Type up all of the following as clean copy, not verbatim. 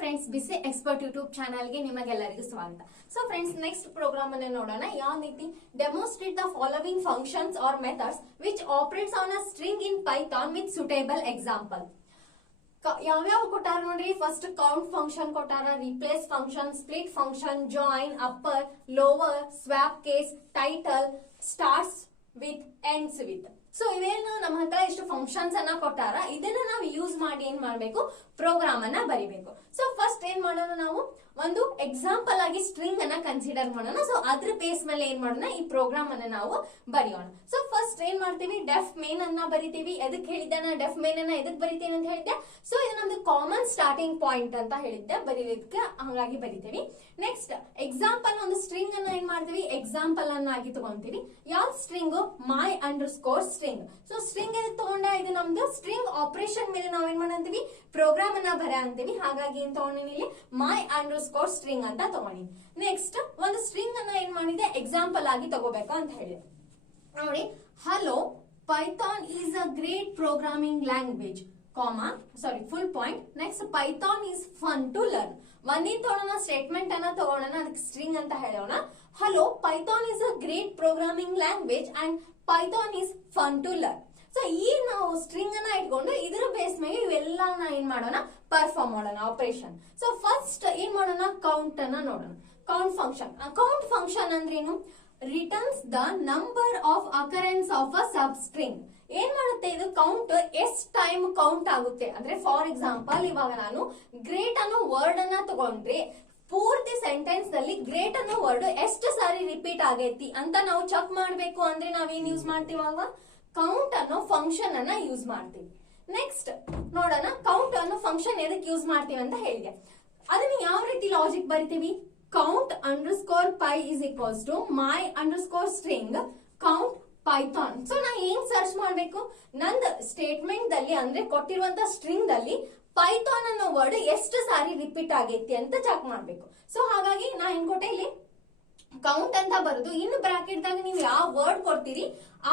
Friends, ಬಿಸಿ expert YouTube ಚಾನಲ್ಗೆ ನಿಮಗೆಲ್ಲರಿಗೂ ಸ್ವಾಗತ. ಸೊ ಫ್ರೆಂಡ್ಸ್, ನೆಕ್ಸ್ಟ್ ಪ್ರೋಗ್ರಾಮ್ ಅನ್ನು ನೋಡೋಣ. ಯಾವ ರೀತಿ demonstrate the following functions or methods which operates on a string in Python with suitable example. ಯಾವ್ಯಾವ ಕೊಟ್ಟಾರ ನೋಡ್ರಿ. ಫಸ್ಟ್ ಕೌಂಟ್ ಫಂಕ್ಷನ್ ಕೊಟ್ಟಾರ, replace function, split function, join, upper, lower, swap case, title, starts with, ends with. So ಇವೇನು ನಮ್ಮ ಹತ್ರ ಎಷ್ಟು functions ಅನ್ನ ಕೊಟ್ಟಾರ, ಇದನ್ನ ನಾವು ಯೂಸ್ ಮಾಡಿ ಏನ್ ಮಾಡ್ಬೇಕು, ಪ್ರೋಗ್ರಾಮ್ ಅನ್ನ ಬರಿಬೇಕು. ಸೊ ಫಸ್ಟ್ ಏನ್ ಮಾಡೋಣ, ನಾವು ಒಂದು ಎಕ್ಸಾಂಪಲ್ ಆಗಿ ಸ್ಟ್ರಿಂಗ್ ಅನ್ನ ಕನ್ಸಿಡರ್ ಮಾಡೋಣ. ಸೊ ಅದ್ರ ಬೇಸ್ ಮೇಲೆ ಏನ್ ಮಾಡೋಣ, ಈ ಪ್ರೋಗ್ರಾಮ್ ಅನ್ನ ನಾವು ಬರೆಯೋಣ. ಸೊ ಫಸ್ಟ್ ಏನ್ ಮಾಡ್ತೀವಿ, ಡೆಫ್ ಮೇನ್ ಅನ್ನ ಬರಿತೀವಿ. ಎದಕ್ ಹೇಳಿದ್ದೆ ನಾ ಡೆಫ್ ಮೇನ್ ಅನ್ನ ಎದಕ್ ಬರಿತೀವಿ ಅಂತ ಹೇಳಿದ್ದೆ. ಸೊ ಇದು ನಮ್ದು ಕಾಮನ್ ಸ್ಟಾರ್ಟಿಂಗ್ ಪಾಯಿಂಟ್ ಅಂತ ಹೇಳಿದ್ದೆ, ಬರೀಲಿಕ್ಕೆ ಹಂಗಾಗಿ ಬರಿತೀವಿ. ನೆಕ್ಸ್ಟ್ ಎಕ್ಸಾಂಪಲ್, ಒಂದು ಸ್ಟ್ರಿಂಗ್ ಅನ್ನ ಏನ್ ಮಾಡ್ತೀವಿ, ಎಕ್ಸಾಂಪಲ್ ಅನ್ನಾಗಿ ತಗೊಂತೀವಿ. ಯಾವ string, my underscore string. So string ಎದಕ್ ತಗೊಂಡ, ಇದು ನಮ್ದು ಸ್ಟ್ರಿಂಗ್ ಆಪರೇಷನ್ ಮೇಲೆ ನಾವ್ ಏನ್ ಮಾಡಂತೀವಿ, ಪ್ರೋಗ್ರಾಮ್ ಅನ್ನ ಬರ ಅಂತೀವಿ. ಹಾಗಾಗಿ ಏನ್ ತಗೊಂಡಿನಿ ಇಲ್ಲಿ, ಮೈ ಅಂಡರ್ ಸ್ಕೋರ್ ಸ್ಟ್ರಿಂಗ್ ಅಂತ ತಗೊಂಡಿನಿ. ನೆಕ್ಸ್ಟ್ ಒಂದು ಸ್ಟ್ರಿಂಗ್ ಅನ್ನ ಏನ್ ಮಾಡಿದೆ, ಎಕ್ಸಾಂಪಲ್ ಆಗಿ ತಗೋಬೇಕು ಅಂತ ಹೇಳಿದೆ. ನೋಡಿ, hello Python is a great programming language, full point. Next Python is fun to learn. ಒಂದಿನ ತಗೊಳ್ಳೋಣ, ಸ್ಟೇಟ್ಮೆಂಟ್ ಅನ್ನ ತಗೊಳ್ಳೋಣ, ಅದಕ್ಕೆ ಸ್ಟ್ರಿಂಗ್ ಅಂತ ಹೇಳೋಣ. Hello Python is a great programming language and Python is fun to learn. So ಈ ನಾವು string ಅನ್ನ ಇಟ್ಕೊಂಡು ಇದ್ರ ಬೇಸ್ ಮೇಲೆ ಇವೆಲ್ಲ ಏನ್ ಮಾಡೋಣ, ಪರ್ಫಾರ್ಮ್ ಮಾಡೋಣ ಆಪರೇಷನ್. ಸೊ ಫಸ್ಟ್ ಏನ್ ಮಾಡೋಣ, ಕೌಂಟ್ ಅನ್ನ ನೋಡೋಣ. ಕೌಂಟ್ ಫಂಕ್ಷನ್ ಅಂದ್ರೇನು, returns the number of occurrence of a sub string. ಏನ್ ಮಾಡುತ್ತೆ ಇದು, ಕೌಂಟ್ ಎಷ್ಟ್ ಟೈಮ್ ಕೌಂಟ್ ಆಗುತ್ತೆ ಅಂದ್ರೆ, ಫಾರ್ ಎಕ್ಸಾಂಪಲ್ ಇವಾಗ ನಾನು ಗ್ರೇಟ್ ಅನ್ನೋ ವರ್ಡ್ ಅನ್ನ ತಗೊಂಡ್ರೆ ಪೂರ್ತಿ ಸೆಂಟೆನ್ಸ್ ನಲ್ಲಿ ಗ್ರೇಟ್ ಅನ್ನೋ ವರ್ಡ್ ಎಷ್ಟು ಸಾರಿ ರಿಪೀಟ್ ಆಗೈತಿ ಅಂತ ನಾವು ಚೆಕ್ ಮಾಡ್ಬೇಕು ಅಂದ್ರೆ ನಾವೇನ್ ಯೂಸ್ ಮಾಡ್ತೀವಾಗ, ಕೌಂಟ್ ಅನ್ನೋ ಫಂಕ್ಷನ್ ಅನ್ನ ಯೂಸ್ ಮಾಡ್ತೀವಿ. ನೆಕ್ಸ್ಟ್ ನೋಡೋಣ, ಕೌಂಟ್ ಅನ್ನೋ ಫಂಕ್ಷನ್ ಎದಕ್ಕೆ ಯೂಸ್ ಮಾಡ್ತೀವಿ ಅಂತ ಹೇಳಿದೆ. ಅದನ್ನ ಯಾವ ರೀತಿ ಲಾಜಿಕ್ ಬರಿತೀವಿ, count underscore py is equals to my underscore string count Python. So ನಾ ಏನ್ ಸರ್ಚ್ ಮಾಡ್ಬೇಕು, ನಂದ್ ಸ್ಟೇಟ್ಮೆಂಟ್ ದಲ್ಲಿ ಅಂದ್ರೆ ಕೊಟ್ಟಿರುವಂತ ಸ್ಟ್ರಿಂಗ್ ದಲ್ಲಿ ಪೈಥಾನ್ ಅನ್ನೋ ವರ್ಡ್ ಎಷ್ಟು ಸಾರಿ ರಿಪೀಟ್ ಆಗೈತಿ ಅಂತ ಚೆಕ್ ಮಾಡ್ಬೇಕು. ಸೊ ಹಾಗಾಗಿ ನಾ ಏನ್ ಕೊಟ್ಟೆ ಇಲ್ಲಿ, ಕೌಂಟ್ ಅಂತ ಬರುದು, ಇನ್ನು ಬ್ರಾಕೆಟ್ ದಾಗ ನೀವು ಯಾವ ವರ್ಡ್ ಕೊಡ್ತೀರಿ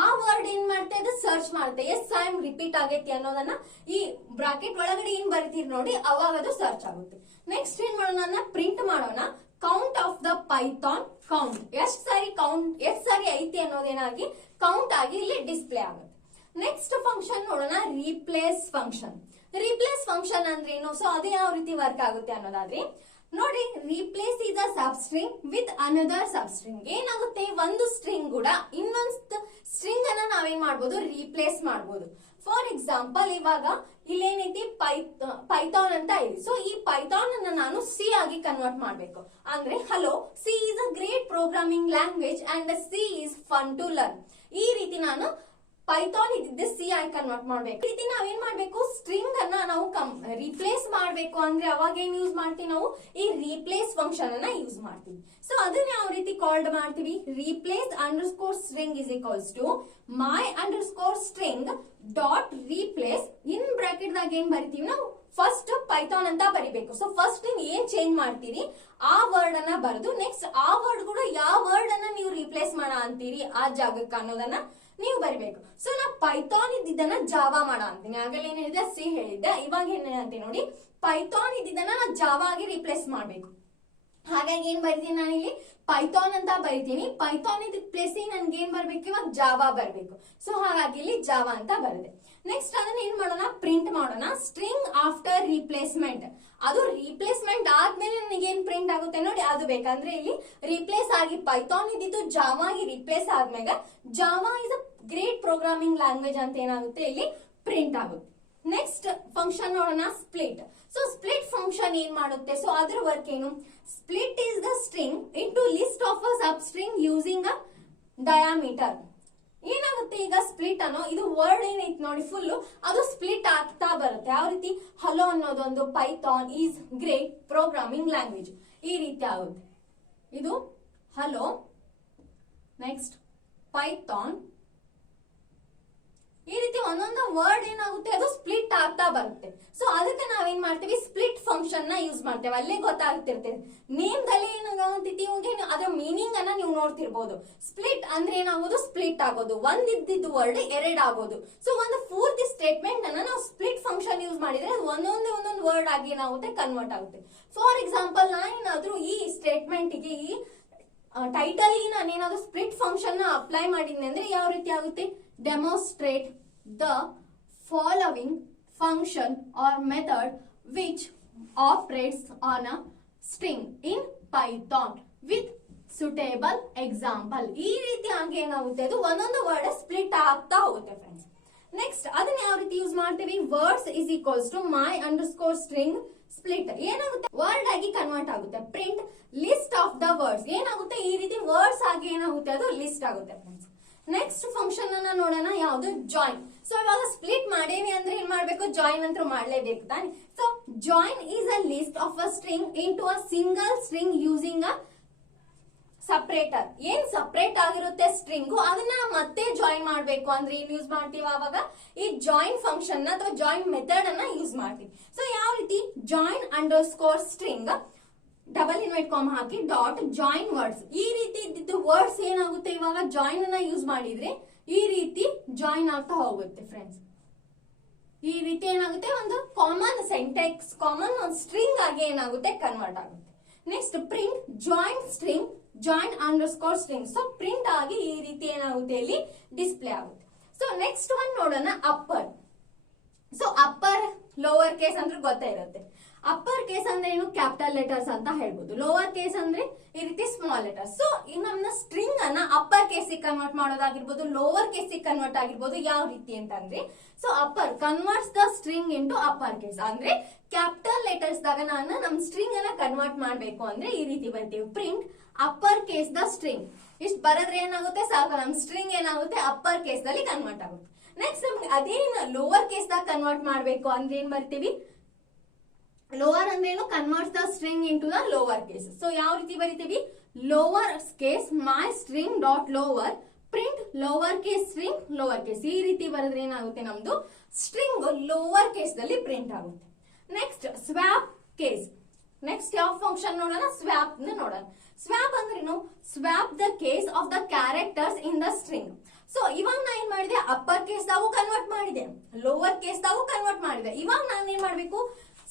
ಆ ವರ್ಡ್ ಏನ್ ಮಾಡ್ತಾ ಇದೆ, ಸರ್ಚ್ ಮಾಡುತ್ತೆ ಎಷ್ಟ್ ಟೈಮ್ ರಿಪೀಟ್ ಆಗೈತಿ ಅನ್ನೋದನ್ನ ಈ ಬ್ರಾಕೆಟ್ ಒಳಗಡೆ ಏನ್ ಬರಿತೀರಿ ನೋಡಿ, ಅವಾಗ ಅದು ಸರ್ಚ್ ಆಗುತ್ತೆ. ನೆಕ್ಸ್ಟ್ ಏನ್ ಮಾಡೋಣ, ಪ್ರಿಂಟ್ ಮಾಡೋಣ. Count of the Python count, ಎಷ್ಟ್ ಸಾರಿ ಐತಿ ಅನ್ನೋದೇನಾಗಿ ಕೌಂಟ್ ಆಗಿ ಇಲ್ಲಿ ಡಿಸ್ಪ್ಲೇ ಆಗುತ್ತೆ. ನೆಕ್ಸ್ಟ್ ಫಂಕ್ಷನ್ ನೋಡೋಣ, ರೀಪ್ಲೇಸ್ ಫಂಕ್ಷನ್. ರೀಪ್ಲೇಸ್ ಫಂಕ್ಷನ್ ಅಂದ್ರೆ ಏನು, ಸೊ ಅದು ಯಾವ ರೀತಿ ವರ್ಕ್ ಆಗುತ್ತೆ ಅನ್ನೋದಾದ್ರೆ ನೋಡಿ, replace is a sub string with another sub string. ಏನಾಗುತ್ತೆ, ಒಂದು ಸ್ಟ್ರಿಂಗ್ ಕೂಡ ಇನ್ನೊಂದು ಸ್ಟ್ರಿಂಗ್ ಅನ್ನ ನಾವೇನ್ ಮಾಡ್ಬೋದು, ರೀಪ್ಲೇಸ್ ಮಾಡ್ಬೋದು. ಫಾರ್ ಎಕ್ಸಾಂಪಲ್ ಇವಾಗ ಇಲ್ಲೇನೈತಿ, ಪೈಥಾನ್ ಅಂತ ಇದೆ. ಸೊ ಈ ಪೈಥಾನ್ ಅನ್ನ ನಾನು ಸಿ ಆಗಿ ಕನ್ವರ್ಟ್ ಮಾಡ್ಬೇಕು ಅಂದ್ರೆ, hello C is a great programming language and C is fun to learn. ಈ ರೀತಿ ನಾನು ಪೈಥಾನ್ ಇದ್ದಿದ್ದೆ ಸಿ ಆಗಿ ಕನ್ವರ್ಟ್ ಮಾಡ್ಬೇಕು. ಈ ರೀತಿ ನಾವೇನ್ ಮಾಡ್ಬೇಕು, ಸ್ಟ್ರಿಂಗ್ ಅನ್ನ ನಾವು ರೀಪ್ಲೇಸ್ ಮಾಡ್ಬೇಕು ಅಂದ್ರೆ ಅವಾಗ ಏನ್ ಯೂಸ್ ಮಾಡ್ತೀವಿ, ನಾವು ಈ ರೀಪ್ಲೇಸ್ ಫಂಕ್ಷನ್ ಅನ್ನ ಯೂಸ್ ಮಾಡ್ತೀವಿ. ಸೊ ಅದನ್ನ ಯಾವ ರೀತಿ ಕಾಲ್ಡ್ ಮಾಡ್ತೀವಿ, replace underscore string is equals to my underscore string dot replace. In bracket ದಾಗ ಏನ್ ಬರಿತೀವಿ ನಾವು, ಫಸ್ಟ್ ಪೈಥಾನ್ ಅಂತ ಬರಿಬೇಕು. ಸೊ ಫಸ್ಟ್ ನೀವು ಏನ್ ಚೇಂಜ್ ಮಾಡ್ತೀರಿ ಆ ವರ್ಡ್ ಅನ್ನ ಬರೆದು, ನೆಕ್ಸ್ಟ್ ಆ ವರ್ಡ್ ಕೂಡ ಯಾವ ವರ್ಡ್ ಅನ್ನ ನೀವು ರೀಪ್ಲೇಸ್ ಮಾಡ ಅಂತೀರಿ ಆ ಜಾಗಕ್ಕೆ ಅನ್ನೋದನ್ನ ನೀವು ಬರಿಬೇಕು. ಸೊ ನಾ ಪೈಥಾನ್ ಇದ್ದಿದ್ದನ್ನ ಜಾವಾ ಮಾಡ ಅಂತೀನಿ. ಆಗಲೇ ಏನ್ ಹೇಳಿದೆ, ಸಿ ಹೇಳಿದ್ದೆ. ಇವಾಗ ಏನ್ ಅಂತೀನಿ ನೋಡಿ, ಪೈಥಾನ್ ಇದ್ದಿದ್ದನ್ನ ನಾ ಜಾವಾ ಆಗಿ ರಿಪ್ಲೇಸ್ ಮಾಡ್ಬೇಕು. ಹಾಗಾಗಿ ಏನ್ ಬರಿತೀನಿ ನಾನು ಇಲ್ಲಿ, ಪೈಥಾನ್ ಅಂತ ಬರಿತೀನಿ. ಪೈಥಾನ್ ಇದ್ದ ಪ್ಲೇಸ್ ನನ್ಗೆ ಏನ್ ಬರ್ಬೇಕು, ಇವಾಗ ಜಾವಾ ಬರ್ಬೇಕು. ಸೊ ಹಾಗಾಗಿ ಇಲ್ಲಿ ಜಾವಾ ಅಂತ ಬರದೆ. ನೆಕ್ಸ್ಟ್ ಅದನ್ನ ಏನ್ ಮಾಡೋಣ, ಪ್ರಿಂಟ್ ಮಾಡೋಣ. ಸ್ಟ್ರಿಂಗ್ ಆಫ್ಟರ್ ರೀಪ್ಲೇಸ್ಮೆಂಟ್, ಅದು ರೀಪ್ಲೇಸ್ಮೆಂಟ್ ಆದ್ಮೇಲೆ ನನಗೆ ಏನ್ ಪ್ರಿಂಟ್ ಆಗುತ್ತೆ ನೋಡಿ, ಅದು ಬೇಕಂದ್ರೆ ಇಲ್ಲಿ ರೀಪ್ಲೇಸ್ ಆಗಿ ಪೈಥಾನ್ ಇದ್ದಿದ್ದು ಜಾವಾ ಆಗಿ ರೀಪ್ಲೇಸ್ ಆದ್ಮೇಲೆ Java is a great programming language ಅಂತ ಏನಾಗುತ್ತೆ ಇಲ್ಲಿ ಪ್ರಿಂಟ್ ಆಗುತ್ತೆ. ನೆಕ್ಸ್ಟ್ ಫಂಕ್ಷನ್ ನೋಡೋಣ, ಸ್ಪ್ಲಿಟ್. ಸೊ ಸ್ಪ್ಲಿಟ್ ಫಂಕ್ಷನ್ ಏನ್ ಮಾಡುತ್ತೆ, ಸೊ ಅದ್ರ ವರ್ಕ್ ಏನು, split is the string into list of a sub string using a diameter. ಏನಾಗುತ್ತೆ ಈಗ, ಸ್ಪ್ಲಿಟ್ ಅನ್ನೋ ಇದು ವರ್ಡ್ ಏನೈತಿ ನೋಡಿ ಫುಲ್, ಅದು ಸ್ಪ್ಲಿಟ್ ಆಗ್ತಾ ಬರುತ್ತೆ. ಯಾವ ರೀತಿ, ಹಲೋ ಅನ್ನೋದೊಂದು Python is great programming language ಈ ರೀತಿ ಆಗುತ್ತೆ. ಇದು ಹಲೋ, ನೆಕ್ಸ್ಟ್ ಪೈಥಾನ್ ಈ ರೀತಿ ಒಂದೊಂದು ವರ್ಡ್ ಏನಾಗುತ್ತೆ ಅದು ಸ್ಪ್ಲಿಟ್ ಆಗ್ತಾ ಬರುತ್ತೆ. ಸೊ ಅದಕ್ಕೆ ನಾವೇನ್ ಮಾಡ್ತೀವಿ, ಸ್ಪ್ಲಿಟ್ ಫಂಕ್ಷನ್ ನ ಯೂಸ್ ಮಾಡ್ತೇವೆ. ಅಲ್ಲೇ ಗೊತ್ತಾಗ್ತಿರ್ತೇವೆ ನೇಮ್ ದಲ್ಲಿ ಏನಾಗತೈತಿ, ಅದ್ರ ಮೀನಿಂಗ್ ಅನ್ನ ನೀವು ನೋಡ್ತಿರ್ಬೋದು. ಸ್ಪ್ಲಿಟ್ ಅಂದ್ರೆ ಏನಾಗೋದು, ಸ್ಪ್ಲಿಟ್ ಆಗೋದು, ಒಂದಿದ್ದು ವರ್ಡ್ ಎರಡ್ ಆಗೋದು. ಸೊ ಒಂದು ಪೂರ್ತಿ ಸ್ಟೇಟ್ಮೆಂಟ್ ಅನ್ನ ನಾವು ಸ್ಪ್ಲಿಟ್ ಫಂಕ್ಷನ್ ಯೂಸ್ ಮಾಡಿದ್ರೆ ಅದು ಒಂದೊಂದು ವರ್ಡ್ ಆಗಿ ಏನಾಗುತ್ತೆ, ಕನ್ವರ್ಟ್ ಆಗುತ್ತೆ. ಫಾರ್ ಎಕ್ಸಾಂಪಲ್ ನಾನೇನಾದ್ರೂ ಈ ಸ್ಟೇಟ್ಮೆಂಟ್ ಗೆ ಈ ಟೈಟಲ್ ಗೆ ನಾನೇನಾದ್ರೂ ಸ್ಪ್ಲಿಟ್ ಫಂಕ್ಷನ್ ನ ಅಪ್ಲೈ ಮಾಡಿದ್ನೆ ಅಂದ್ರೆ ಯಾವ ರೀತಿ ಆಗುತ್ತೆ, demonstrate the following function or method which operates on a string in Python with suitable example. ಈ ರೀತಿ ಆಗಿ ಏನಾಗುತ್ತೆ, ಅದು ಒಂದೊಂದು ವರ್ಡ್ ಸ್ಪ್ಲಿಟ್ ಆಗ್ತಾ ಹೋಗುತ್ತೆ ಫ್ರೆಂಡ್ಸ್. ನೆಕ್ಸ್ಟ್ ಅದನ್ನ ಯಾವ ರೀತಿ ಯೂಸ್ ಮಾಡ್ತೀವಿ, words is equals to my underscore string split ಏನಾಗುತ್ತೆ, ವರ್ಡ್ ಆಗಿ ಕನ್ವರ್ಟ್ ಆಗುತ್ತೆ. Print list of the words ಏನಾಗುತ್ತೆ, ಈ ರೀತಿ ವರ್ಡ್ಸ್ ಆಗಿ ಏನಾಗುತ್ತೆ, ಅದು ಲಿಸ್ಟ್ ಆಗುತ್ತೆ ಫ್ರೆಂಡ್ಸ್. ನೆಕ್ಸ್ಟ್ ಫಂಕ್ಷನ್ ಅನ್ನ ನೋಡೋಣ, ಯಾವುದು, ಜಾಯಿನ್. ಸೊ ಇವಾಗ ಸ್ಪ್ಲಿಟ್ ಮಾಡೇವಿ ಅಂದ್ರೆ ಏನ್ ಮಾಡ್ಬೇಕು, ಜಾಯಿನ್ ಅಂತ ಮಾಡ್ಲೇಬೇಕು ತಾನೆ. So join is a list of a string into a single string using a separator. ಏನ್ ಸಪರೇಟ್ ಆಗಿರುತ್ತೆ ಸ್ಟ್ರಿಂಗ್, ಅದನ್ನ ಮತ್ತೆ ಜಾಯಿನ್ ಮಾಡ್ಬೇಕು ಅಂದ್ರೆ ಏನ್ ಯೂಸ್ ಮಾಡ್ತೀವಿ, ಅವಾಗ ಈ ಜಾಯಿನ್ ಫಂಕ್ಷನ್ ಅಥವಾ ಜಾಯಿನ್ ಮೆಥಡ್ ಅನ್ನ ಯೂಸ್ ಮಾಡ್ತೀವಿ. ಸೊ ಯಾವ ರೀತಿ, join underscore string double inverted comma ಹಾಕಿ ಡಾಟ್ ಜಾಯಿನ್ ವರ್ಡ್ಸ್. ಈ ರೀತಿ ಇದ್ದಿದ್ದು ವರ್ಡ್ಸ್ ಏನಾಗುತ್ತೆ, ಇವಾಗ ಜಾಯಿನ್ ಅನ್ನ ಯೂಸ್ ಮಾಡಿದ್ರೆ ಈ ರೀತಿ ಜಾಯಿನ್ ಆಗ್ತಾ ಹೋಗುತ್ತೆ ಫ್ರೆಂಡ್ಸ್. ಈ ರೀತಿ ಏನಾಗುತ್ತೆ, ಒಂದು ಕಾಮನ್ ಸೆಂಟೆಕ್ಸ್, ಕಾಮನ್ ಒಂದು ಸ್ಟ್ರಿಂಗ್ ಆಗಿ ಏನಾಗುತ್ತೆ, ಕನ್ವರ್ಟ್ ಆಗುತ್ತೆ. Next print join string join underscore string. So print ಆಗಿ ಈ ರೀತಿ ಏನಾಗುತ್ತೆ, ಇಲ್ಲಿ ಡಿಸ್ಪ್ಲೇ ಆಗುತ್ತೆ. ಸೊ ನೆಕ್ಸ್ಟ್ ಒನ್ ನೋಡೋಣ, upper. So upper lower case ಅಂದ್ರೆ ಗೊತ್ತೇ ಇರುತ್ತೆ. ಅಪ್ಪರ್ ಕೇಸ್ ಅಂದ್ರೆ ಏನು, ಕ್ಯಾಪಿಟಲ್ ಲೆಟರ್ಸ್ ಅಂತ ಹೇಳ್ಬೋದು. ಲೋವರ್ ಕೇಸ್ ಅಂದ್ರೆ ಈ ರೀತಿ ಸ್ಮಾಲ್ ಲೆಟರ್ಸ್. ಸೊ ಈ ನಮ್ಮ ಸ್ಟ್ರಿಂಗ್ ಅನ್ನ ಅಪ್ಪರ್ ಕೇಸ್ ಕನ್ವರ್ಟ್ ಮಾಡೋದಾಗಿರ್ಬೋದು, ಲೋವರ್ ಕೇಸ್ ಕನ್ವರ್ಟ್ ಆಗಿರ್ಬೋದು. ಯಾವ ರೀತಿ ಅಂತಂದ್ರೆ, so upper converts the string into upper case. ಅಂದ್ರೆ ಕ್ಯಾಪಿಟಲ್ ಲೆಟರ್ಸ್ ದಾಗ ನಾನು ನಮ್ ಸ್ಟ್ರಿಂಗ್ ಅನ್ನ ಕನ್ವರ್ಟ್ ಮಾಡ್ಬೇಕು ಅಂದ್ರೆ ಈ ರೀತಿ ಬರ್ತೀವಿ, print upper case the string. ಇಷ್ಟು ಬರದ್ರೆ ಏನಾಗುತ್ತೆ, ಸಾಕು, ನಮ್ ಸ್ಟ್ರಿಂಗ್ ಏನಾಗುತ್ತೆ, ಅಪ್ಪರ್ ಕೇಸ್ ದಲ್ಲಿ ಕನ್ವರ್ಟ್ ಆಗುತ್ತೆ. ನೆಕ್ಸ್ಟ್ ನಮ್ಗೆ ಅದೇನ್ ಲೋವರ್ ಕೇಸ್ ದಾಗ ಕನ್ವರ್ಟ್ ಮಾಡ್ಬೇಕು ಅಂದ್ರೆ ಏನ್ ಬರ್ತೀವಿ, ಲೋವರ್ ಅಂದ್ರೆ ಏನು, convert the string into the lower case. So ಯಾವ ರೀತಿ ಬರಿತೀವಿ, lower case my string dot lower print lower case string lower case. ಈ ರೀತಿ ಬರೆದ್ರೆ ಏನಾಗುತ್ತೆ, ನಮ್ದು ಸ್ಟ್ರಿಂಗ್ ಲೋವರ್ ಕೇಸ್ ದಲ್ಲಿ ಪ್ರಿಂಟ್ ಆಗುತ್ತೆ. Next swap case. ನೆಕ್ಸ್ಟ್ ಯಾವ ಫಂಕ್ಷನ್ ನೋಡೋಣ, ಸ್ವ್ಯಾಪ್ ನೋಡೋಣ. ಸ್ವ್ಯಾಪ್ ಅಂದ್ರೇನು, swap the case of the characters in the string. So ಇವಾಗ ನಾ ಏನ್ ಮಾಡಿದೆ, ಅಪ್ಪರ್ ಕೇಸ್ ದಾಗೂ ಕನ್ವರ್ಟ್ ಮಾಡಿದೆ, ಲೋವರ್ ಕೇಸ್ ದಾಗೂ ಕನ್ವರ್ಟ್ ಮಾಡಿದೆ. ಇವಾಗ ನಾನು ಏನ್ ಮಾಡ್ಬೇಕು,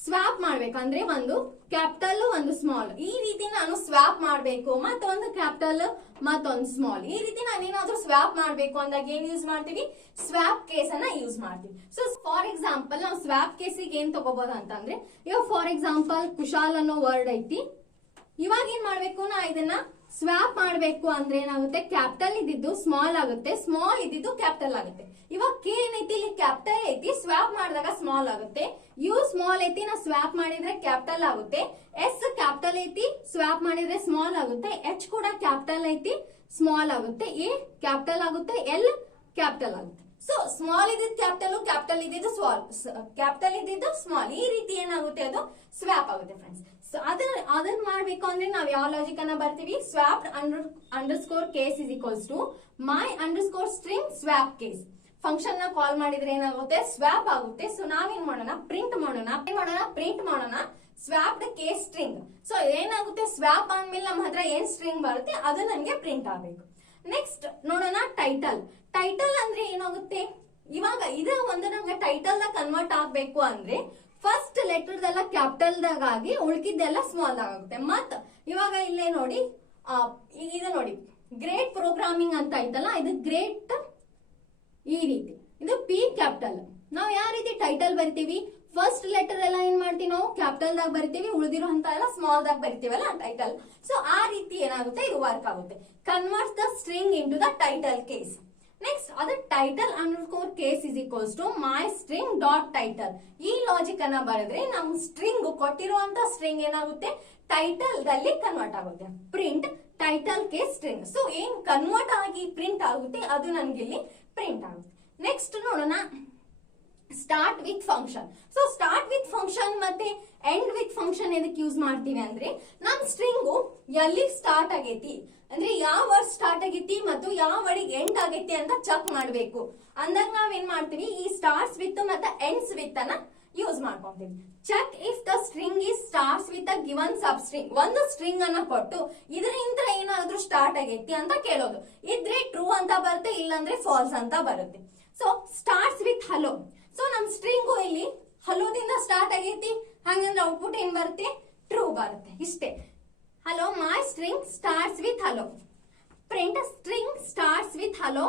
ಸ್ವ್ಯಾಪ್ ಮಾಡ್ಬೇಕಂದ್ರೆ ಒಂದು ಕ್ಯಾಪಿಟಲ್ ಒಂದು ಸ್ಮಾಲ್, ಈ ರೀತಿ ನಾನು ಸ್ವ್ಯಾಪ್ ಮಾಡ್ಬೇಕು. ಮತ್ತೊಂದು ಕ್ಯಾಪಿಟಲ್ ಮತ್ತೊಂದು ಸ್ಮಾಲ್, ಈ ರೀತಿ ನಾನೇನಾದ್ರೂ ಸ್ವ್ಯಾಪ್ ಮಾಡ್ಬೇಕು ಅಂದಾಗ ಏನ್ ಯೂಸ್ ಮಾಡ್ತೀವಿ, ಸ್ವ್ಯಾಪ್ ಕೇಸ್ ಅನ್ನ ಯೂಸ್ ಮಾಡ್ತೀವಿ. ಸೊ ಫಾರ್ ಎಕ್ಸಾಂಪಲ್ ನಾವು ಸ್ವ್ಯಾಪ್ ಕೇಸಿಗೆ ಏನ್ ತಗೋಬಹುದು ಅಂತಂದ್ರೆ, ಇವಾಗ ಫಾರ್ ಎಕ್ಸಾಂಪಲ್ ಕುಶಾಲ್ ಅನ್ನೋ ವರ್ಡ್ ಐತಿ. ಇವಾಗ ಏನ್ ಮಾಡ್ಬೇಕು, ನಾ ಇದನ್ನ ಸ್ವ್ಯಾಪ್ ಮಾಡ್ಬೇಕು ಅಂದ್ರೆ ಏನಾಗುತ್ತೆ, ಕ್ಯಾಪಿಟಲ್ ಇದ್ದಿದ್ದು ಸ್ಮಾಲ್ ಆಗುತ್ತೆ, ಸ್ಮಾಲ್ ಇದ್ದಿದ್ದು ಕ್ಯಾಪಿಟಲ್ ಆಗುತ್ತೆ. ಇವಾಗ ಕೆ ಏನೈತಿ, ಇಲ್ಲಿ ಕ್ಯಾಪಿಟಲ್ ಐತಿ, ಸ್ವ್ಯಾಪ್ ಮಾಡಿದಾಗ ಸ್ಮಾಲ್ ಆಗುತ್ತೆ. ಯು ಸ್ಮಾಲ್ ಐತಿ, ನಾ ಸ್ವ್ಯಾಪ್ ಮಾಡಿದ್ರೆ ಕ್ಯಾಪಿಟಲ್ ಆಗುತ್ತೆ. ಎಸ್ ಕ್ಯಾಪಿಟಲ್ ಐತಿ, ಸ್ವ್ಯಾಪ್ ಮಾಡಿದ್ರೆ ಸ್ಮಾಲ್ ಆಗುತ್ತೆ. ಎಚ್ ಕೂಡ ಕ್ಯಾಪಿಟಲ್ ಐತಿ, ಸ್ಮಾಲ್ ಆಗುತ್ತೆ. ಎ ಕ್ಯಾಪಿಟಲ್ ಆಗುತ್ತೆ, ಎಲ್ ಕ್ಯಾಪಿಟಲ್ ಆಗುತ್ತೆ. ಸೊ ಸ್ಮಾಲ್ ಇದ್ದಿದ್ದು ಕ್ಯಾಪಿಟಲ್, ಕ್ಯಾಪಿಟಲ್ ಇದ್ದಿದ್ದು ಕ್ಯಾಪಿಟಲ್ ಇದ್ದಿದ್ದು ಸ್ಮಾಲ್, ಈ ರೀತಿ ಏನಾಗುತ್ತೆ, ಅದು ಸ್ವ್ಯಾಪ್ ಆಗುತ್ತೆ ಫ್ರೆಂಡ್ಸ್. ಸೊ ಅದನ್ನ ಮಾಡ್ಬೇಕು ಅಂದ್ರೆ ನಾವ್ ಯಾವ ಲಾಜಿಕ್ ಅನ್ನ ಬರ್ತೀವಿ, swap underscore case is equals to my underscore string swap case. Function ನ ಕಾಲ್ ಮಾಡಿದ್ರೆ ಏನಾಗುತ್ತೆ, ಸ್ವ್ಯಾಪ್ ಆಗುತ್ತೆ. ಸೊ ನಾವೇನ್ ಮಾಡೋಣ, ಪ್ರಿಂಟ್ ಮಾಡೋಣ ಸ್ವ್ಯಾಪ್ ಕೇಸ್ ಸ್ಟ್ರಿಂಗ್. ಸೊ ಏನಾಗುತ್ತೆ, ಸ್ವ್ಯಾಪ್ ಆದ್ಮೇಲೆ ನಮ್ಮ ಹತ್ರ ಏನ್ ಸ್ಟ್ರಿಂಗ್ ಬರುತ್ತೆ ಅದು ನಮ್ಗೆ ಪ್ರಿಂಟ್ ಆಗ್ಬೇಕು. ನೆಕ್ಸ್ಟ್ ನೋಡೋಣ, ಟೈಟಲ್. ಟೈಟಲ್ ಅಂದ್ರೆ ಏನಾಗುತ್ತೆ, ಇವಾಗ ಇದ ಒಂದು ನಮ್ಗೆ ಟೈಟಲ್ ದಾಗ ಕನ್ವರ್ಟ್ ಆಗ್ಬೇಕು ಅಂದ್ರೆ ಫಸ್ಟ್ ಲೆಟರ್ ಎಲ್ಲ ಕ್ಯಾಪಿಟಲ್ ದಾಗ ಆಗಿ ಉಳ್ಕಿದ್ದೆಲ್ಲ ಸ್ಮಾಲ್ ಆಗುತ್ತೆ. ಮತ್ ಇವಾಗ ಇಲ್ಲೇ ನೋಡಿ, ಇದು ನೋಡಿ ಗ್ರೇಟ್ ಪ್ರೋಗ್ರಾಮಿಂಗ್ ಅಂತ ಐತಲ್ಲ, ಇದು ಗ್ರೇಟ್ ಈ ರೀತಿ, ಇದು ಪಿ ಕ್ಯಾಪಿಟಲ್. ನಾವ್ ಯಾವ ರೀತಿ ಟೈಟಲ್ ಬರಿತೀವಿ, ಫಸ್ಟ್ ಲೆಟರ್ ಎಲ್ಲ ಏನ್ ಮಾಡ್ತೀವಿ ನಾವು ಕ್ಯಾಪಿಟಲ್ ದಾಗ ಬರಿತೀವಿ, ಉಳಿದಿರೋ ಅಂತ ಎಲ್ಲ ಸ್ಮಾಲ್ ದಾಗ ಬರಿತೀವಲ್ಲ ಟೈಟಲ್. ಸೊ ಆ ರೀತಿ ಏನಾಗುತ್ತೆ, ಇದು ವರ್ಕ್ ಆಗುತ್ತೆ. Converts the string into the title case. Next ಅದು title underscore case is equals to my string dot title. ಈ ಲಾಜಿಕ್ ಅನ್ನ ಬರೆದ್ರೆ ನಮ್ ಸ್ಟ್ರಿಂಗ್ ಕೊಟ್ಟಿರುವಂತ ಸ್ಟ್ರಿಂಗ್ ಏನಾಗುತ್ತೆ, ಟೈಟಲ್ ದಲ್ಲಿ ಕನ್ವರ್ಟ್ ಆಗುತ್ತೆ. Print title case string. So ಏನ್ ಕನ್ವರ್ಟ್ ಆಗಿ ಪ್ರಿಂಟ್ ಆಗುತ್ತೆ ಅದು ನನ್ಗೆ ಇಲ್ಲಿ ಪ್ರಿಂಟ್ ಆಗುತ್ತೆ. ನೆಕ್ಸ್ಟ್ ನೋಡೋಣ, start with function. So start with function ಮತ್ತೆ ಎಂಡ್ ವಿತ್ ಫಂಕ್ಷನ್ ಎದಕ್ಕೆ ಯೂಸ್ ಮಾಡ್ತೀವಿ ಅಂದ್ರೆ ನಮ್ ಸ್ಟ್ರಿಂಗು ಎಲ್ಲಿ ಸ್ಟಾರ್ಟ್ ಆಗೈತಿ ಅಂದ್ರೆ ಯಾವ ವರ್ಡ್ ಸ್ಟಾರ್ಟ್ ಆಗೈತಿ ಮತ್ತು ಯಾವ ವರ್ಡಿಗೆ ಎಂಡ್ ಆಗೈತಿ ಅಂತ ಚೆಕ್ ಮಾಡ್ಬೇಕು ಅಂದಾಗ ನಾವ್ ಏನ್ ಮಾಡ್ತೀವಿ, ಈ ಸ್ಟಾರ್ಟ್ಸ್ ವಿತ್ ಮತ್ತೆ ಎಂಡ್ಸ್ ವಿತ್ ಅನ್ನ ಯೂಸ್ ಮಾಡ್ಕೊಂತೀವಿ. Check if the string is starts with a given substring. ಒಂದು ಸ್ಟ್ರಿಂಗ್ ಅನ್ನ ಕೊಟ್ಟು ಇದರಿಂದ ಏನಾದ್ರೂ ಸ್ಟಾರ್ಟ್ ಆಗೈತಿ ಅಂತ ಕೇಳೋದು. ಇದ್ರೆ ಟ್ರೂ ಅಂತ ಬರುತ್ತೆ, ಇಲ್ಲಾಂದ್ರೆ ಫಾಲ್ಸ್ ಅಂತ ಬರುತ್ತೆ. So starts with hello. So ನಮ್ ಸ್ಟ್ರಿಂಗು ಇಲ್ಲಿ ಹಲೋದಿಂದ ಸ್ಟಾರ್ಟ್ ಆಗೈತಿ, ಹಂಗಂದ್ರೆ ಔಟ್ಪುಟ್ ಏನ್ ಬರುತ್ತೆ, ಟ್ರೂ ಬರುತ್ತೆ. ಇಷ್ಟೇ. Hello my string starts with hello. Print string starts with hello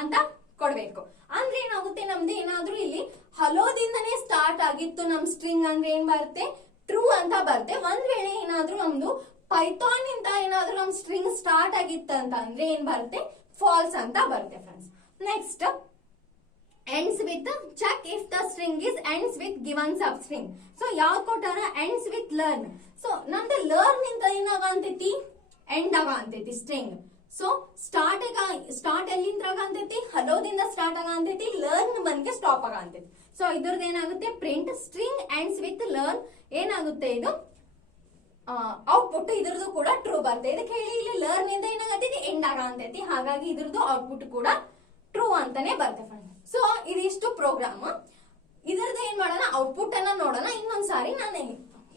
ಅಂತ ಕೊಡ್ಬೇಕು. ಅಂದ್ರೆ ಏನಾಗುತ್ತೆ, ನಮ್ದು ಏನಾದ್ರೂ ಇಲ್ಲಿ ಹಲೋದಿಂದನೇ ಸ್ಟಾರ್ಟ್ ಆಗಿತ್ತು ನಮ್ ಸ್ಟ್ರಿಂಗ್ ಅಂದ್ರೆ ಏನ್ ಬರುತ್ತೆ, ಟ್ರೂ ಅಂತ ಬರುತ್ತೆ. ಒಂದ್ ವೇಳೆ ಏನಾದ್ರೂ ನಮ್ದು ಪೈಥಾನ್ ಇಂದ ಏನಾದ್ರೂ ನಮ್ ಸ್ಟ್ರಿಂಗ್ ಸ್ಟಾರ್ಟ್ ಆಗಿತ್ತು ಅಂತ ಅಂದ್ರೆ ಏನ್ ಬರುತ್ತೆ, ಫಾಲ್ಸ್ ಅಂತ ಬರುತ್ತೆ friends. Next ends with check if the string is ends with given substring. So ಯಾವ್ ಕೊಟ್ಟಾರ, ends with learn. ಸೊ ನಮ್ದು ಲರ್ನ್ ಇಂದ ಏನಾಗಂತೈತಿ, ಎಂಡ್ ಆಗ ಅಂತೈತಿ ಸ್ಟ್ರಿಂಗ್. ಸೊ ಸ್ಟಾರ್ಟ್ ಎಲ್ಲಿಂದ ಆಗಂತೈತಿ, ಹಲೋದಿಂದ ಸ್ಟಾರ್ಟ್ ಆಗ ಅಂತೈತಿ, ಲರ್ನ್ ಬಂದ್ಗೆ ಸ್ಟಾಪ್ ಆಗ ಅಂತೈತಿ. ಸೊ ಇದ್ರದ್ದು ಏನಾಗುತ್ತೆ, print string ends with learn ಏನಾಗುತ್ತೆ, ಇದು ಔಟ್ಪುಟ್ ಇದ್ರದ್ದು ಕೂಡ ಟ್ರೂ ಬರುತ್ತೆ. ಇದಕ್ಕೆ ಹೇಳಿ ಇಲ್ಲಿ ಲರ್ನ್ ಇಂದ ಏನಾಗತ್ತೈತಿ, ಎಂಡ್ ಆಗ ಅಂತೈತಿ, ಹಾಗಾಗಿ ಇದ್ರದ್ದು ಔಟ್ಪುಟ್ ಕೂಡ ಟ್ರೂ ಅಂತಾನೆ ಬರುತ್ತೆ ಫ್ರೆಂಡ್ಸ್. ಸೊ ಇದಿಷ್ಟು ಪ್ರೋಗ್ರಾಮ್. ಇದ್ರದ್ದು ಏನ್ ಮಾಡೋಣ, ಔಟ್ಪುಟ್ ಅನ್ನ ನೋಡೋಣ. ಇನ್ನೊಂದ್ಸಾರಿ ನಾನು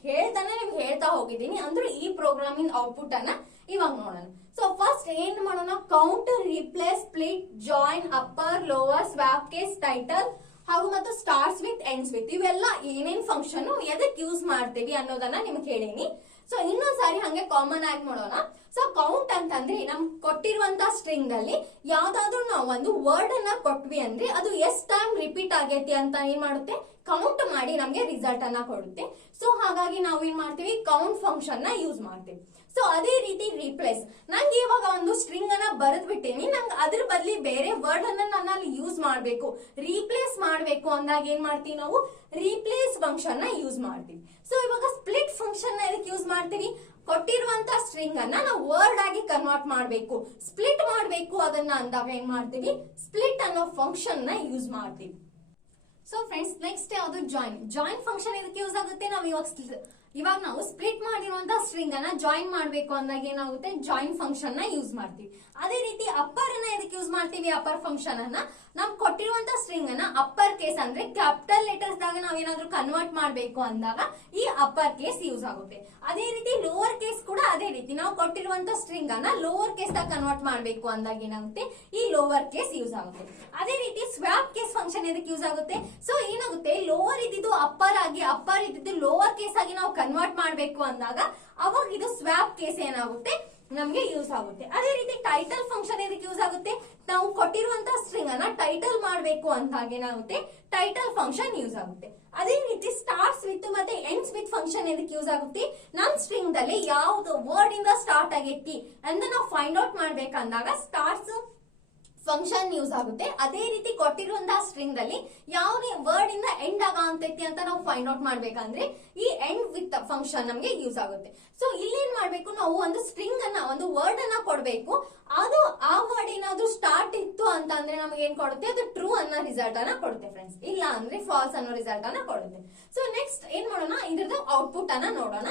ಹೇಳ್ತಾನೆ ನಿಮ್ಗೆ ಹೇಳ್ತಾ ಹೋಗಿದ್ದೀನಿ, ಅಂದ್ರೆ ಈ ಪ್ರೋಗ್ರಾಮಿನ ಔಟ್ಪುಟ್ ಅನ್ನ ಇವಾಗ ನೋಡೋಣ. ಸೊ ಫಸ್ಟ್ ಏನ್ ಮಾಡೋಣ, count, replace, split, join, upper, lower, swap case, title ಹಾಗೂ ಮತ್ತು ಸ್ಟಾರ್ಟ್ಸ್ ವಿತ್ ಎಂಡ್ಸ್ ವಿತ್ ಇವೆಲ್ಲ ಏನೇನ್ ಫಂಕ್ಷನ್ ಎದಕ್ಕೆ ಯೂಸ್ ಮಾಡ್ತೀವಿ ಅನ್ನೋದನ್ನ ನಿಮ್ಗೆ ಹೇಳೀನಿ. ಸೊ ಇನ್ನೊಂದ್ಸಾರಿ ಹಂಗೆ ಕಾಮನ್ ಆಗಿ ಮಾಡೋಣ. ಸೊ ಕೌಂಟ್ ಅಂತಂದ್ರೆ ನಮ್ ಕೊಟ್ಟಿರುವಂತ ಸ್ಟ್ರಿಂಗ್ ಅಲ್ಲಿ ಯಾವ್ದಾದ್ರು ನಾವು ಒಂದು ವರ್ಡ್ ಅನ್ನ ಕೊಟ್ವಿ ಅಂದ್ರೆ ಅದು ಎಷ್ಟ್ ಟೈಮ್ ರಿಪೀಟ್ ಆಗೈತಿ ಅಂತ ಏನ್ ಮಾಡುತ್ತೆ, ಕೌಂಟ್ ಮಾಡಿ ನಮ್ಗೆ ರಿಸಲ್ಟ್ ಅನ್ನ ಕೊಡುತ್ತೆ. ಸೊ ಹಾಗಾಗಿ ನಾವು ಏನ್ ಮಾಡ್ತೀವಿ, ಕೌಂಟ್ ಫಂಕ್ಷನ್ ನ ಯೂಸ್ ಮಾಡ್ತೀವಿ. ಸೊ ಅದೇ ರೀತಿ ರೀಪ್ಲೇಸ್, ನಂಗೆ ಇವಾಗ ಒಂದು ಸ್ಟ್ರಿಂಗ್ ಅನ್ನ ಬರೆದ್ ಬಿಟ್ಟೇನಿ, ನಂಗೆ ಅದ್ರ ಬದ್ಲಿ ಬೇರೆ ವರ್ಡ್ ಅನ್ನ ನಾನು ಅಲ್ಲಿ ಯೂಸ್ ಮಾಡ್ಬೇಕು, ರೀಪ್ಲೇಸ್ ಮಾಡ್ಬೇಕು ಅಂದಾಗ ಏನ್ ಮಾಡ್ತೀವಿ, ನಾವು ರೀಪ್ಲೇಸ್ ಫಂಕ್ಷನ್ ನ ಯೂಸ್ ಮಾಡ್ತೀವಿ. ಸೊ ಇವಾಗ ಸ್ಪ್ಲಿಟ್ ಫಂಕ್ಷನ್ ನ ಇದಕ್ಕೆ ಯೂಸ್ ಮಾಡ್ತೀವಿ, ಕೊಟ್ಟಿರುವಂತ ಸ್ಟ್ರಿಂಗ್ ಅನ್ನ ನಾವು ವರ್ಡ್ ಆಗಿ ಕನ್ವರ್ಟ್ ಮಾಡ್ಬೇಕು, ಸ್ಪ್ಲಿಟ್ ಮಾಡ್ಬೇಕು ಅದನ್ನ ಅಂದಾಗ ಏನ್ ಮಾಡ್ತೀವಿ, ಸ್ಪ್ಲಿಟ್ ಅನ್ನೋ ಫಂಕ್ಷನ್ ನ ಯೂಸ್ ಮಾಡ್ತೀವಿ. ಸೊ ಫ್ರೆಂಡ್ಸ್ ನೆಕ್ಸ್ಟ್ ಯಾವುದು, ಜಾಯಿನ್ ಫಂಕ್ಷನ್ ಇದಕ್ಕೆ ಯೂಸ್ ಆಗುತ್ತೆ. ನಾವು ಇವಾಗ ನಾವು ಸ್ಪ್ಲಿಟ್ ಮಾಡಿರುವಂತ ಸ್ಟ್ರಿಂಗ್ ಅನ್ನ ಜಾಯಿನ್ ಮಾಡ್ಬೇಕು ಅಂದಾಗ ಏನಾಗುತ್ತೆ, ಜಾಯಿನ್ ಫಂಕ್ಷನ್ ನ ಯೂಸ್ ಮಾಡ್ತೀವಿ. ಅದೇ ರೀತಿ ಅಪ್ಪರ್ ಅನ್ನ ಇದಕ್ಕೆ ಯೂಸ್ ಮಾಡ್ತೀವಿ, ಅಪ್ಪರ್ ಫಂಕ್ಷನ್ ಅನ್ನ ನಾವು ಕೊಟ್ಟಿರುವಂತ ಸ್ಟ್ರಿಂಗ್ ಅನ್ನ ಅಪ್ಪರ್ ಕೇಸ್ ಅಂದ್ರೆ ಕ್ಯಾಪಿಟಲ್ ಲೆಟರ್ಸ್ ದಾಗ ನಾವೇನಾದ್ರೂ ಕನ್ವರ್ಟ್ ಮಾಡ್ಬೇಕು ಅಂದಾಗ ಈ ಅಪ್ಪರ್ ಕೇಸ್ ಯೂಸ್ ಆಗುತ್ತೆ. ಅದೇ ರೀತಿ ಲೋವರ್ ಕೇಸ್ ಕೂಡ ಅದೇ ರೀತಿ ನಾವು ಕೊಟ್ಟಿರುವಂತ ಸ್ಟ್ರಿಂಗ್ ಅನ್ನ ಲೋವರ್ ಕೇಸ್ ದಾಗ ಕನ್ವರ್ಟ್ ಮಾಡ್ಬೇಕು ಅಂದಾಗ ಏನಾಗುತ್ತೆ, ಈ ಲೋವರ್ ಕೇಸ್ ಯೂಸ್ ಆಗುತ್ತೆ. ಅದೇ ರೀತಿ ಸ್ವಾಪ್ ಕೇಸ್ ಫಂಕ್ಷನ್ ಇದಕ್ಕೆ ಯೂಸ್ ಆಗುತ್ತೆ. ಸೊ ಏನಾಗುತ್ತೆ, ಲೋವರ್ ಇದ್ದಿದ್ದು ಅಪ್ಪರ್ ಆಗಿ, ಅಪ್ಪರ್ ಇದ್ದಿದ್ದು ಲೋವರ್ ಕೇಸ್ ಆಗಿ ನಾವು ಕನ್ವರ್ಟ್ ಮಾಡ್ಬೇಕು ಅಂದಾಗ ಅವಾಗ ಇದು ಸ್ವಾಪ್ ಕೇಸ್ ಏನಾಗುತ್ತೆ, ನಮ್ಗೆ ಯೂಸ್ ಆಗುತ್ತೆ. ಅದೇ ರೀತಿ ಟೈಟಲ್ ಫಂಕ್ಷನ್ ಇದಕ್ಕೆ ಯೂಸ್ ಆಗುತ್ತೆ. ನಾವು ಕೊಟ್ಟಿರುವಂತ ಸ್ಟ್ರಿಂಗ್ ಅನ್ನ ಟೈಟಲ್ ಮಾಡ್ಬೇಕು ಅಂದಾಗ ಏನಾಗುತ್ತೆ, ಟೈಟಲ್ ಫಂಕ್ಷನ್ ಯೂಸ್ ಆಗುತ್ತೆ. ಅದೇ ರೀತಿ ಸ್ಟಾರ್ಟ್ಸ್ ವಿತ್ ಮತ್ತೆ ಎಂಡ್ಸ್ ವಿತ್ ಫಂಕ್ಷನ್ ಇದಕ್ಕೆ ಯೂಸ್ ಆಗುತ್ತೆ. ನಮ್ ಸ್ಟ್ರಿಂಗ್ ದಲ್ಲಿ ಯಾವ್ದು ವರ್ಡ್ ಇಂದ ಸ್ಟಾರ್ಟ್ ಆಗೈತಿ ಅಂತ ನಾವು ಫೈಂಡ್ ಔಟ್ ಮಾಡ್ಬೇಕಂದಾಗ ಸ್ಟಾರ್ಟ್ಸ್ ಫಂಕ್ಷನ್ ಯೂಸ್ ಆಗುತ್ತೆ. ಅದೇ ರೀತಿ ಕೊಟ್ಟಿರುವಂತಹ ಸ್ಟ್ರಿಂಗ್ ಅಲ್ಲಿ ಯಾವ ವರ್ಡ್ ಇಂದ ಎಂಡ್ ಆಗಂತೈತಿ ಅಂತ ನಾವು ಫೈಂಡ್ ಔಟ್ ಮಾಡ್ಬೇಕಂದ್ರೆ ಈ ಎಂಡ್ ವಿತ್ ಫಂಕ್ಷನ್ ನಮ್ಗೆ ಯೂಸ್ ಆಗುತ್ತೆ. ಸೊ ಇಲ್ಲೇನ್ ಮಾಡ್ಬೇಕು, ನಾವು ಒಂದು ಸ್ಟ್ರಿಂಗ್ ಅನ್ನ, ಒಂದು ವರ್ಡ್ ಅನ್ನ ಕೊಡ್ಬೇಕು, ಅದು ಆ ವರ್ಡ್ ಏನಾದ್ರೂ ಸ್ಟಾರ್ಟ್ ಇತ್ತು ಅಂತ ಅಂದ್ರೆ ನಮ್ಗೆ ಏನ್ ಕೊಡುತ್ತೆ, ಅದು ಟ್ರೂ ಅನ್ನೋ ರಿಸಲ್ಟ್ ಅನ್ನ ಕೊಡುತ್ತೆ ಫ್ರೆಂಡ್ಸ್, ಇಲ್ಲ ಅಂದ್ರೆ ಫಾಲ್ಸ್ ಅನ್ನೋ ರಿಸಲ್ಟ್ ಅನ್ನ ಕೊಡುತ್ತೆ. ಸೊ ನೆಕ್ಸ್ಟ್ ಏನ್ ಮಾಡೋಣ, ಇದ್ರದ್ದು ಔಟ್ಪುಟ್ ಅನ್ನ ನೋಡೋಣ.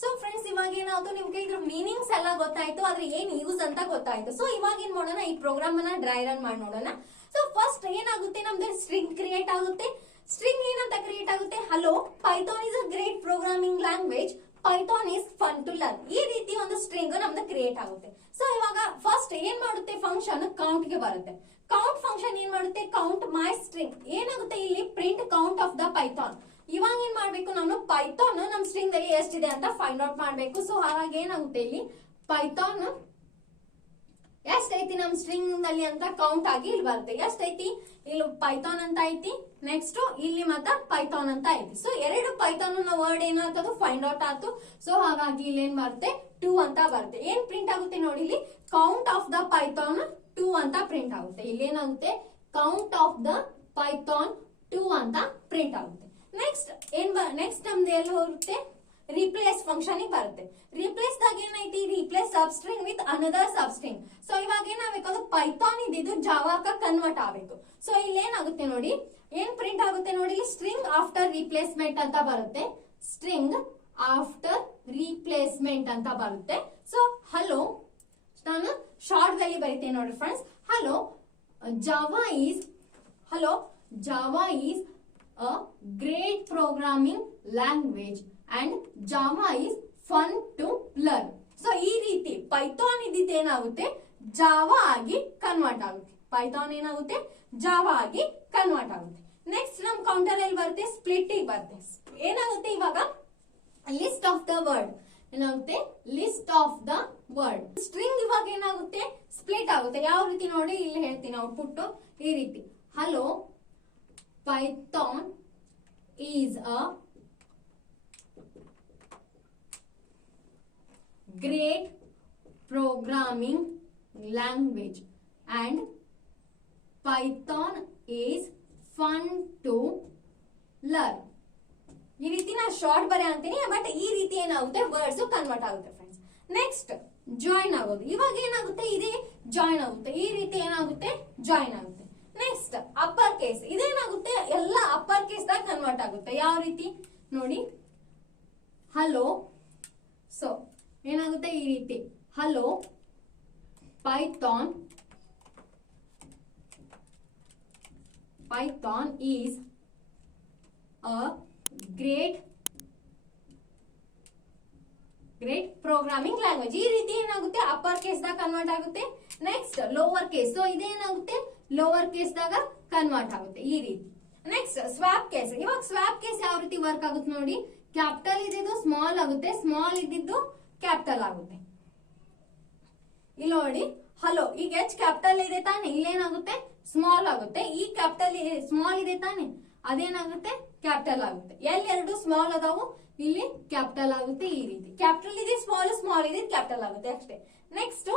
ಸೊ ಫ್ರೆಂಡ್ಸ್ ಇವಾಗ ಏನಾಯ್ತು, ನಿಮ್ಗೆ ಇದ್ರ ಮೀನಿಂಗ್ಸ್ ಎಲ್ಲ ಗೊತ್ತಾಯ್ತು, ಆದ್ರೆ ಏನ್ ಯೂಸ್ ಅಂತ ಗೊತ್ತಾಯ್ತು. ಸೊ ಇವಾಗ ಏನ್ ಮಾಡೋಣ, ಈ ಪ್ರೋಗ್ರಾಮ್ ಅನ್ನ ಡ್ರೈ ರನ್ ಮಾಡಿ ನೋಡೋಣ. ಸೊ ಫಸ್ಟ್ ಏನಾಗುತ್ತೆ, ನಮ್ದು ಸ್ಟ್ರಿಂಗ್ ಕ್ರಿಯೇಟ್ ಆಗುತ್ತೆ. ಸ್ಟ್ರಿಂಗ್ ಏನಂತ ಕ್ರಿಯೇಟ್ ಆಗುತ್ತೆ, hello Python is a great programming language, Python is fun to learn. ಈ ರೀತಿ ಒಂದು ಸ್ಟ್ರಿಂಗ್ ನಮ್ದು ಕ್ರಿಯೇಟ್ ಆಗುತ್ತೆ. ಸೊ ಇವಾಗ ಫಸ್ಟ್ ಏನ್ ಮಾಡುತ್ತೆ, ಫಂಕ್ಷನ್ ಕೌಂಟ್ ಗೆ ಬರುತ್ತೆ. ಕೌಂಟ್ ಫಂಕ್ಷನ್ ಏನ್ ಮಾಡುತ್ತೆ, ಕೌಂಟ್ ಮೈ ಸ್ಟ್ರಿಂಗ್ ಏನಾಗುತ್ತೆ, ಇಲ್ಲಿ print count of the Python. ಇವಾಗ ಏನ್ ಮಾಡ್ಬೇಕು, ನಾವು ಪೈಥಾನ್ ನಮ್ ಸ್ಟ್ರಿಂಗ್ ಅಲ್ಲಿ ಎಷ್ಟಿದೆ ಅಂತ ಫೈಂಡ್ ಔಟ್ ಮಾಡ್ಬೇಕು. ಸೊ ಹಾಗಾಗಿ ಏನಾಗುತ್ತೆ, ಇಲ್ಲಿ ಪೈಥಾನ್ ಎಷ್ಟೈತಿ ನಮ್ ಸ್ಟ್ರಿಂಗ್ ಅಲ್ಲಿ ಅಂತ ಕೌಂಟ್ ಆಗಿ ಇಲ್ಲಿ ಬರುತ್ತೆ. ಎಷ್ಟೈತಿ, ಇಲ್ಲಿ ಪೈಥಾನ್ ಅಂತ ಐತಿ, ನೆಕ್ಸ್ಟ್ ಇಲ್ಲಿ ಮತ್ತ ಪೈಥಾನ್ ಅಂತ ಐತಿ. ಸೊ ಎರಡು ಪೈಥಾನ್ ವರ್ಡ್ ಏನಾಗ್ತದ ಫೈಂಡ್ ಔಟ್ ಆಯ್ತು. ಸೊ ಹಾಗಾಗಿ ಇಲ್ಲಿ ಏನ್ ಬರುತ್ತೆ, 2 ಅಂತ ಬರುತ್ತೆ. ಏನ್ ಪ್ರಿಂಟ್ ಆಗುತ್ತೆ ನೋಡಿ, ಇಲ್ಲಿ ಕೌಂಟ್ ಆಫ್ ದ ಪೈಥಾನ್ 2 ಅಂತ ಪ್ರಿಂಟ್ ಆಗುತ್ತೆ. ಇಲ್ಲಿ ಏನಾಗುತ್ತೆ, ಕೌಂಟ್ ಆಫ್ ದ ಪೈಥಾನ್ 2 ಅಂತ ಪ್ರಿಂಟ್ ಆಗುತ್ತೆ. ನೆಕ್ಸ್ಟ್ ನಮ್ದು ಎಲ್ಲಿ ಹೋಗುತ್ತೆ, ರಿಪ್ಲೇಸ್ ಫಂಕ್ಷನ್ ಬರುತ್ತೆ. ರಿಪ್ಲೇಸ್ ದಾಗ ಏನೈತಿ, replace sub string with another sub string. So ಇವಾಗ ಏನಾಗಬೇಕು, ಅದು ಪೈಥಾನ್ ಇದ್ದಿದ್ದು ಜಾವಾಕ ಕನ್ವರ್ಟ್ ಆಗಬೇಕು. ಸೊ ಇಲ್ಲಿ ಏನಾಗುತ್ತೆ ನೋಡಿ, ಏನ್ ಪ್ರಿಂಟ್ ಆಗುತ್ತೆ ನೋಡಿ, ಸ್ಟ್ರಿಂಗ್ ಆಫ್ಟರ್ ರಿಪ್ಲೇಸ್ಮೆಂಟ್ ಅಂತ ಬರುತ್ತೆ. ಸ್ಟ್ರಿಂಗ್ ಆಫ್ಟರ್ ರಿಪ್ಲೇಸ್ಮೆಂಟ್ ಅಂತ ಬರುತ್ತೆ. ಸೊ ಹಲೋ, ನಾನು ಶಾರ್ಟ್ ದಲ್ಲಿ ಬರೀತೇನೆ ನೋಡಿ friends. Hello Java is a great programming language and Java is fun to learn. So ಈ ರೀತಿ ಪೈಥಾನ್ ಇದ್ದಿದ್ದು ಏನಾಗುತ್ತೆ, ಜಾವಾ ಆಗಿ ಕನ್ವರ್ಟ್ ಆಗುತ್ತೆ. ಪೈಥಾನ್ ಏನಾಗುತ್ತೆ, ಜಾವಾ ಆಗಿ ಕನ್ವರ್ಟ್ ಆಗುತ್ತೆ. ನೆಕ್ಸ್ಟ್ ನಮ್ ಕೌಂಟರ್ ಅಲ್ಲಿ ಬರುತ್ತೆ, ಸ್ಪ್ಲಿಟ್ ಬರುತ್ತೆ. ಏನಾಗುತ್ತೆ ಇವಾಗ, ಲಿಸ್ಟ್ ಆಫ್ ದ ವರ್ಡ್ ಏನಾಗುತ್ತೆ, list of the word. String ಇವಾಗ ಏನಾಗುತ್ತೆ, ಸ್ಪ್ಲಿಟ್ ಆಗುತ್ತೆ. ಯಾವ ರೀತಿ ನೋಡಿ, ಇಲ್ಲಿ ಹೇಳ್ತೀನಿ ಔಟ್ಪುಟ್ ಈ ರೀತಿ. Hello Python is a great programming language and Python is fun to learn. ಈ ರೀತಿ ನಾ ಶಾರ್ಟ್ ಬರೆ ಅಂತೀನಿ, ಬಟ್ ಈ ರೀತಿ ಏನಾಗುತ್ತೆ, ವರ್ಡ್ಸ್ ಕನ್ವರ್ಟ್ ಆಗುತ್ತೆ ಫ್ರೆಂಡ್ಸ್. ನೆಕ್ಸ್ಟ್ ಜಾಯಿನ್ ಆಗೋದು. ಇವಾಗ ಏನಾಗುತ್ತೆ, ಇದೇ ಜಾಯಿನ್ ಆಗುತ್ತೆ. ಈ ರೀತಿ ಏನಾಗುತ್ತೆ, ಜಾಯಿನ್ ಆಗುತ್ತೆ. Next upper case. ಇದೇನಾಗುತ್ತೆ, ಎಲ್ಲ ಅಪ್ಪರ್ ಕೇಸ್ ದಾಗ ಕನ್ವರ್ಟ್ ಆಗುತ್ತೆ. ಯಾವ ರೀತಿ ನೋಡಿ, ಹಲೋ. ಸೊ ಏನಾಗುತ್ತೆ ಈ ರೀತಿ, hello Python is a great programming language. ಈ ರೀತಿ ಏನಾಗುತ್ತೆ, ಅಪ್ಪರ್ ಕೇಸ್ ದಾಗ ಕನ್ವರ್ಟ್ ಆಗುತ್ತೆ. Next lower case. ಸೊ ಇದೇನಾಗುತ್ತೆ, ಲೋವರ್ ಕೇಸ್ ದಾಗ ಕನ್ವರ್ಟ್ ಆಗುತ್ತೆ ಈ ರೀತಿ. Next swap case. ಇವಾಗ ಸ್ವಾಪ್ ಕೇಸ್ ಯಾವ ರೀತಿ ವರ್ಕ್ ಆಗುತ್ತೆ ನೋಡಿ, ಕ್ಯಾಪಿಟಲ್ ಇದ್ದಿದ್ದು ಸ್ಮಾಲ್ ಆಗುತ್ತೆ, ಸ್ಮಾಲ್ ಇದ್ದಿದ್ದು ಕ್ಯಾಪಿಟಲ್ ಆಗುತ್ತೆ. ಇಲ್ಲಿ ನೋಡಿ, ಹಲೋ ಈಗ ಎಚ್ ಕ್ಯಾಪಿಟಲ್ ಇದೆ ತಾನೆ, ಇಲ್ಲೇನಾಗುತ್ತೆ, ಸ್ಮಾಲ್ ಆಗುತ್ತೆ. ಈ ಕ್ಯಾಪಿಟಲ್ ಸ್ಮಾಲ್ ಇದೆ ತಾನೆ, ಅದೇನಾಗುತ್ತೆ, ಕ್ಯಾಪಿಟಲ್ ಆಗುತ್ತೆ. ಎರಡು ಸ್ಮಾಲ್ ಅದಾವು, ಇಲ್ಲಿ ಕ್ಯಾಪಿಟಲ್ ಆಗುತ್ತೆ. ಈ ರೀತಿ ಕ್ಯಾಪಿಟಲ್ ಇದೆ, ಸ್ಮಾಲ್ ಇದೆ, ಕ್ಯಾಪಿಟಲ್ ಆಗುತ್ತೆ ಅಷ್ಟೇ. ನೆಕ್ಸ್ಟ್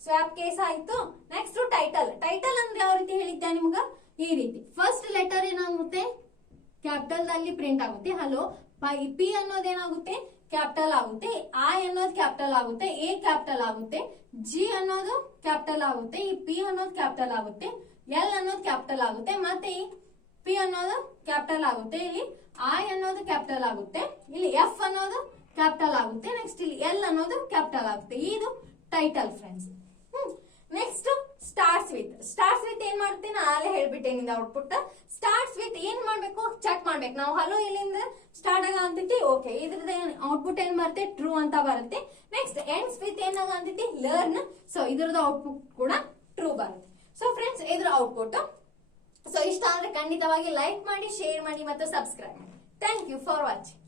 ಸ್ವಾಪ್ ಕೇಸ್ ಆಯ್ತು. ನೆಕ್ಸ್ಟ್ ಟೈಟಲ್ ಅಂದ್ರೆ ಯಾವ ರೀತಿ ಹೇಳಿದ್ದೆ ನಿಮ್ಗ, ಈ ರೀತಿ ಫಸ್ಟ್ ಲೆಟರ್ ಏನಾಗುತ್ತೆ, ಕ್ಯಾಪಿಟಲ್ ದಲ್ಲಿ ಪ್ರಿಂಟ್ ಆಗುತ್ತೆ. ಹಲೋ ಪಿ ಅನ್ನೋದೇನಾಗುತ್ತೆ, ಕ್ಯಾಪಿಟಲ್ ಆಗುತ್ತೆ. ಐ ಅನ್ನೋದು ಕ್ಯಾಪಿಟಲ್ ಆಗುತ್ತೆ, ಎ ಕ್ಯಾಪಿಟಲ್ ಆಗುತ್ತೆ, ಜಿ ಅನ್ನೋದು ಕ್ಯಾಪಿಟಲ್ ಆಗುತ್ತೆ, ಈ ಪಿ ಅನ್ನೋದು ಕ್ಯಾಪಿಟಲ್ ಆಗುತ್ತೆ, ಎಲ್ ಅನ್ನೋದು ಕ್ಯಾಪಿಟಲ್ ಆಗುತ್ತೆ, ಮತ್ತೆ ಈ ಪಿ ಅನ್ನೋದು ಕ್ಯಾಪಿಟಲ್ ಆಗುತ್ತೆ, ಇಲ್ಲಿ ಐ ಅನ್ನೋದು ಕ್ಯಾಪಿಟಲ್ ಆಗುತ್ತೆ, ಇಲ್ಲಿ ಎಫ್ ಅನ್ನೋದು ಕ್ಯಾಪಿಟಲ್ ಆಗುತ್ತೆ, ನೆಕ್ಸ್ಟ್ ಇಲ್ಲಿ ಎಲ್ ಅನ್ನೋದು ಕ್ಯಾಪಿಟಲ್ ಆಗುತ್ತೆ. ಇದು title friends. Next starts with ಏನ್ ಮಾಡುತ್ತೆ, ನಾ ಅಲ್ಲೇ ಹೇಳ್ಬಿಟ್ಟೇನಿಂದ ಔಟ್ಪುಟ್. ಸ್ಟಾರ್ಟ್ಸ್ ವಿತ್ ಏನ್ ಮಾಡ್ಬೇಕು, ಚೆಕ್ ಮಾಡ್ಬೇಕು ನಾವು. ಹಲೋ ಇಲ್ಲಿಂದ ಸ್ಟಾರ್ಟ್ ಆಗ ಅಂತೈತಿ, ಓಕೆ, ಇದ್ರದ್ದು ಔಟ್ಪುಟ್ ಏನ್ ಬರುತ್ತೆ, ಟ್ರೂ ಅಂತ ಬರುತ್ತೆ. ನೆಕ್ಸ್ಟ್ ಎಂಡ್ಸ್ ವಿತ್ ಏನಾಗ ಅಂತೈತಿ, ಲರ್ನ್. ಸೊ ಇದ್ರದ್ದು ಔಟ್ಪುಟ್ ಕೂಡ ಟ್ರೂ ಬರುತ್ತೆ. ಸೊ ಫ್ರೆಂಡ್ಸ್ ಇದ್ರ ಔಟ್ಪುಟ್. ಸೊ ಇಷ್ಟ ಆದ್ರೆ ಖಂಡಿತವಾಗಿ ಲೈಕ್ ಮಾಡಿ, ಶೇರ್ ಮಾಡಿ ಮತ್ತು ಸಬ್ಸ್ಕ್ರೈಬ್ ಮಾಡಿ. Thank you for watching.